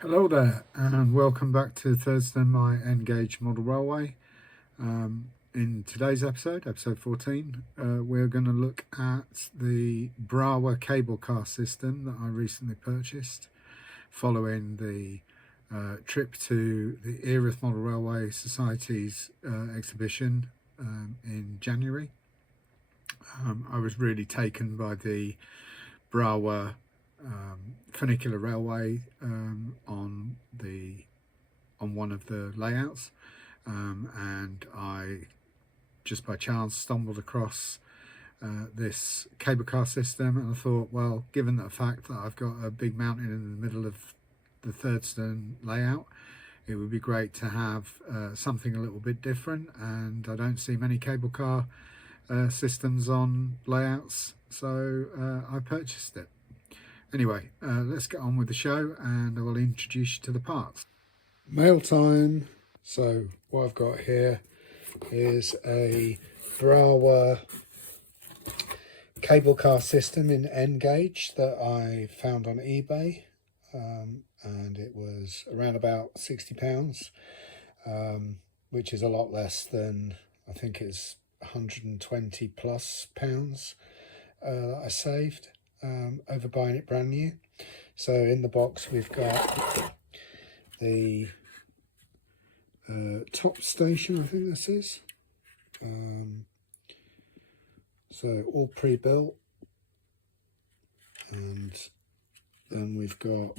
Hello there and welcome back to Thirdstone my N Gauge model railway. In today's episode, episode 14, we're going to look at the Brawa Cable Car System that I recently purchased following the trip to the Erith Model Railway Society's exhibition in January. I was really taken by the Brawa Funicular railway on one of the layouts, and I just by chance stumbled across this cable car system, and I thought, well, given the fact that I've got a big mountain in the middle of the Thirdstone layout, it would be great to have something a little bit different, and I don't see many cable car systems on layouts, so I purchased it. Anyway, let's get on with the show and I will introduce you to the parts. Mail time. So what I've got here is a Brawa cable car system in N gauge that I found on eBay, and it was around about £60, which is a lot less than, I think it's 120 plus pounds I saved over buying it brand new. So in the box we've got the top station, I think this is. So all pre-built, and then we've got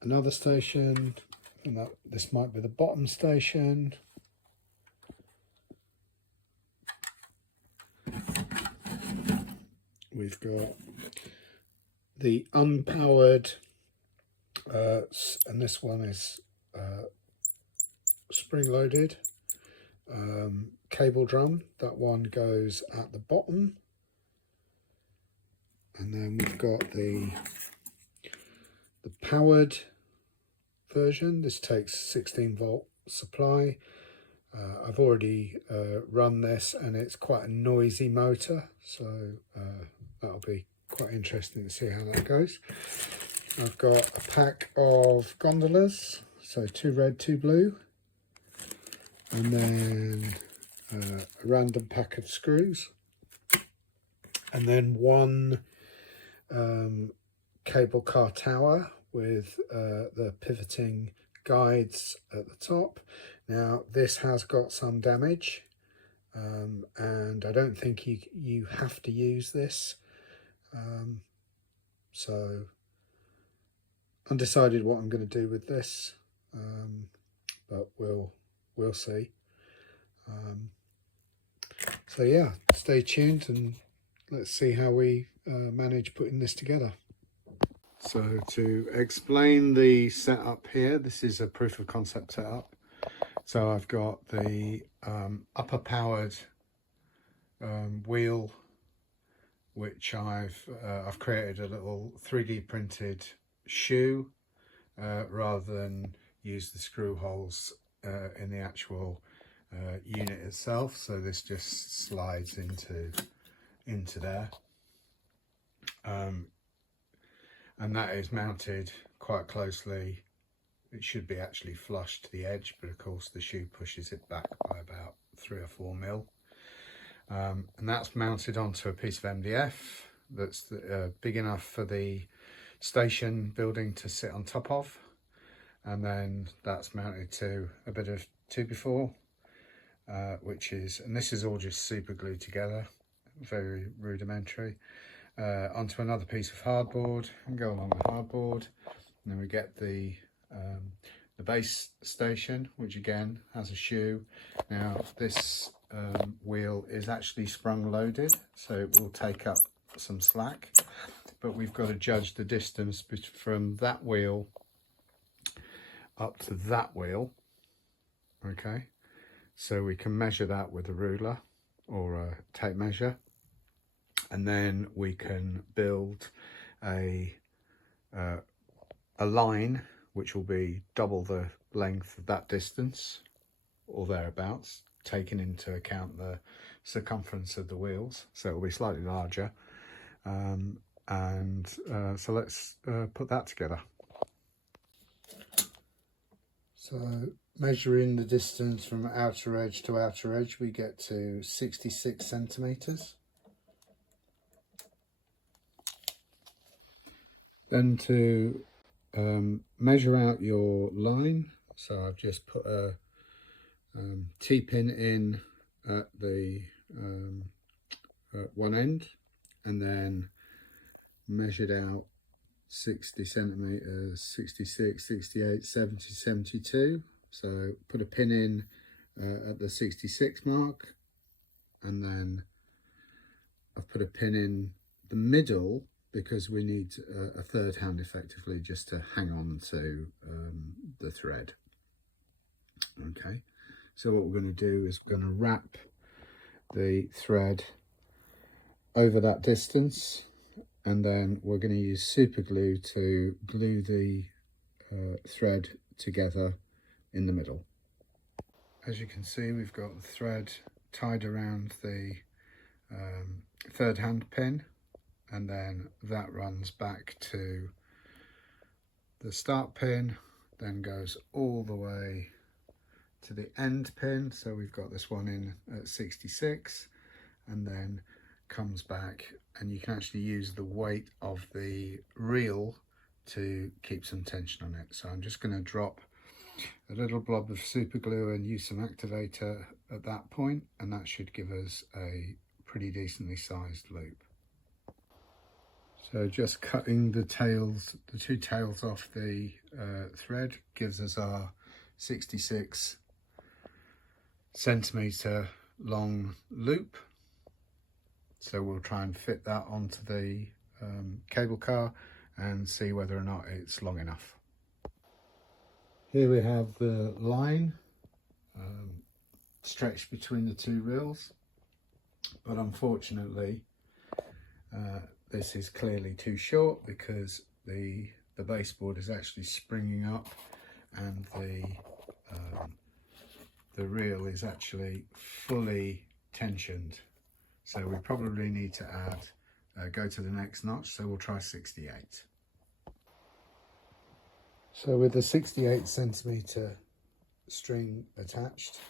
another station, and this might be the bottom station. We've got the unpowered, and this one is spring-loaded cable drum. That one goes at the bottom. And then we've got the powered version. This takes 16-volt supply. I've already run this, and it's quite a noisy motor, so that'll be quite interesting to see how that goes. I've got a pack of gondolas, so 2 red, 2 blue, and then a random pack of screws, and then one cable car tower with the pivoting guides at the top. Now this has got some damage, and I don't think you have to use this, so undecided what I'm going to do with this, but we'll see. So yeah, stay tuned and let's see how we manage putting this together. So to explain the setup here, this is a proof of concept setup. So I've got the upper powered wheel, which I've created a little 3D printed shoe rather than use the screw holes in the actual unit itself. So this just slides into there. And that is mounted quite closely. It should be actually flush to the edge, but of course the shoe pushes it back by about 3 or 4 mil. And that's mounted onto a piece of MDF that's big enough for the station building to sit on top of. And then that's mounted to a bit of 2x4, and this is all just super glued together, very rudimentary. Onto another piece of hardboard and go along the hardboard, and then we get the base station, which again has a shoe. Now this wheel is actually sprung loaded, so it will take up some slack, but we've got to judge the distance from that wheel up to that wheel. Okay, so we can measure that with a ruler or a tape measure, and then we can build a line which will be double the length of that distance or thereabouts, taking into account the circumference of the wheels, so it will be slightly larger, and so let's put that together. So measuring the distance from outer edge to outer edge, we get to 66 centimeters. Then to measure out your line, so I've just put a T-pin in at the at one end, and then measured out 60 centimeters, 66, 68, 70, 72. So put a pin in at the 66 mark, and then I've put a pin in the middle because we need a third hand effectively just to hang on to the thread. Okay, so what we're going to do is we're going to wrap the thread over that distance, and then we're going to use super glue to glue the thread together in the middle. As you can see, we've got the thread tied around the third hand pin, and then that runs back to the start pin, then goes all the way to the end pin. So we've got this one in at 66, and then comes back, and you can actually use the weight of the reel to keep some tension on it. So I'm just going to drop a little blob of super glue and use some activator at that point, and that should give us a pretty decently sized loop. So just cutting the tails, the two tails off the thread gives us our 66 centimeter long loop. So we'll try and fit that onto the cable car and see whether or not it's long enough. Here we have the line stretched between the two reels, but unfortunately this is clearly too short because the baseboard is actually springing up, and the reel is actually fully tensioned. So we probably need to add, go to the next notch, so we'll try 68. So with the 68 centimeter string attached,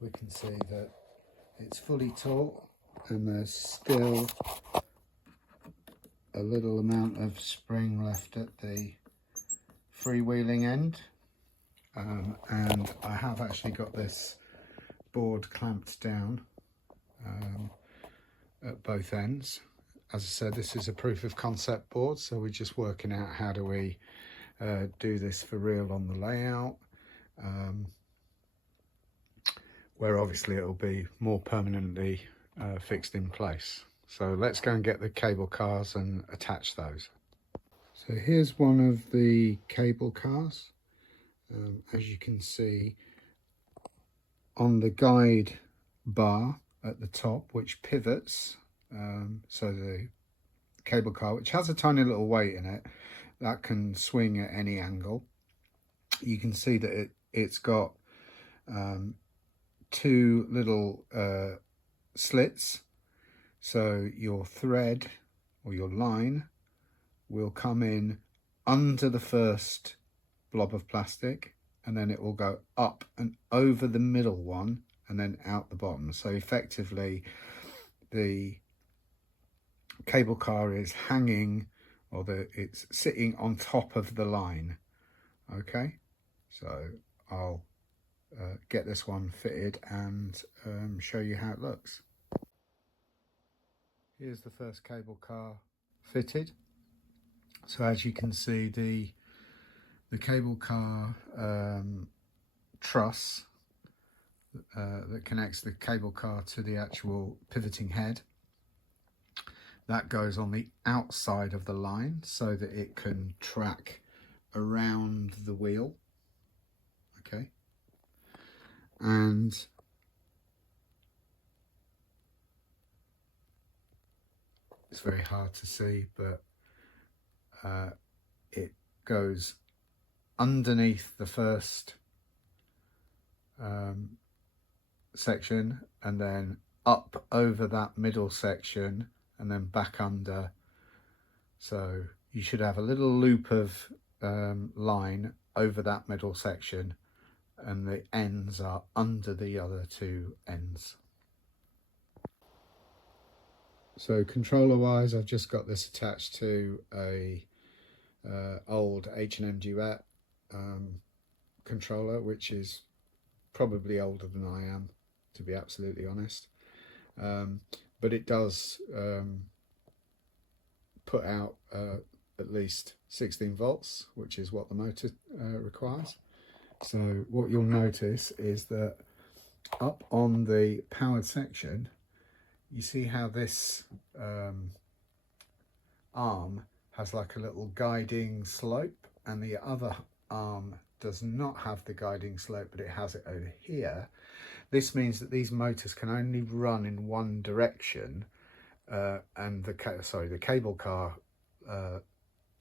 we can see that it's fully taut, and there's still a little amount of spring left at the freewheeling end. And I have actually got this board clamped down at both ends. As I said, this is a proof of concept board, so we're just working out how do we do this for real on the layout, where obviously it'll be more permanently fixed in place. So let's go and get the cable cars and attach those. So here's one of the cable cars. As you can see on the guide bar at the top, which pivots, so the cable car, which has a tiny little weight in it, that can swing at any angle. You can see that it's got two little slits, so your thread or your line will come in under the first blob of plastic, and then it will go up and over the middle one and then out the bottom. So effectively the cable car is hanging, or it's sitting on top of the line. Okay, so I'll get this one fitted and show you how it looks. Here's the first cable car fitted. So as you can see, the cable car truss that connects the cable car to the actual pivoting head, that goes on the outside of the line so that it can track around the wheel. Okay, and it's very hard to see, but it goes underneath the first section, and then up over that middle section, and then back under So you should have a little loop of line over that middle section, and the ends are under the other two ends. So controller wise, I've just got this attached to a old H&M Duette controller, which is probably older than I am, to be absolutely honest, but it does put out at least 16 volts, which is what the motor requires. So what you'll notice is that up on the powered section, you see how this arm has like a little guiding slope, and the other arm does not have the guiding slope, but it has it over here. This means that these motors can only run in one direction, and the cable car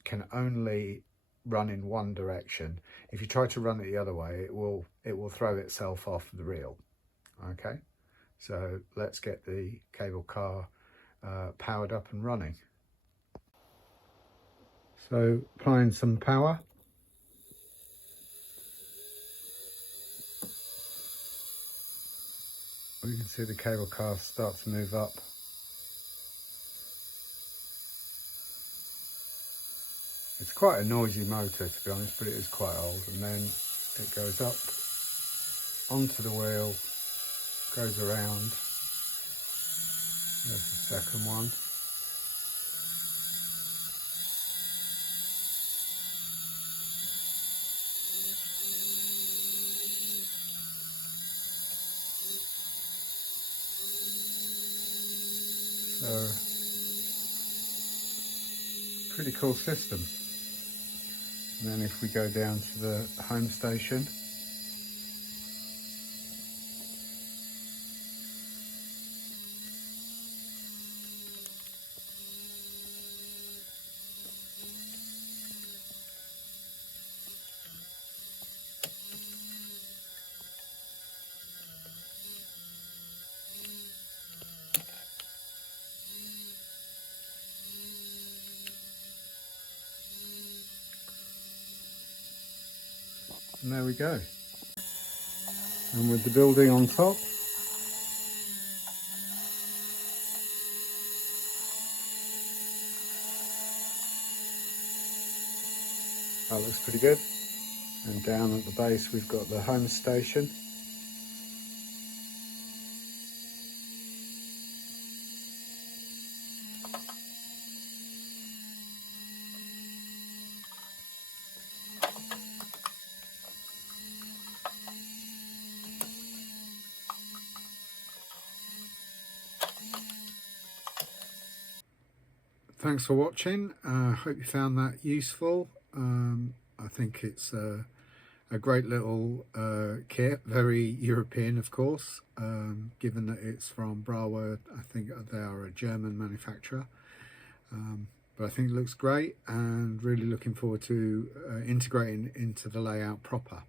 can only run in one direction. If you try to run it the other way, it will throw itself off the reel. Okay, so let's get the cable car powered up and running. So applying some power. You can see the cable car start to move up. It's quite a noisy motor, to be honest, but it is quite old. And then it goes up onto the wheel, goes around. There's the second one. So, pretty cool system. And then if we go down to the home station, and there we go. And with the building on top, that looks pretty good. And down at the base we've got the home station. Thanks for watching. Hope you found that useful. I think it's a great little kit, very European of course, given that it's from Brawa. I think they are a German manufacturer, but I think it looks great, and really looking forward to integrating into the layout proper.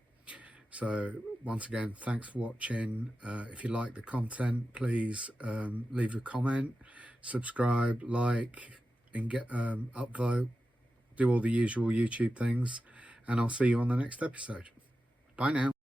So once again, thanks for watching. If you like the content, please leave a comment, subscribe, like, and get upvote, do all the usual YouTube things, and I'll see you on the next episode. Bye now.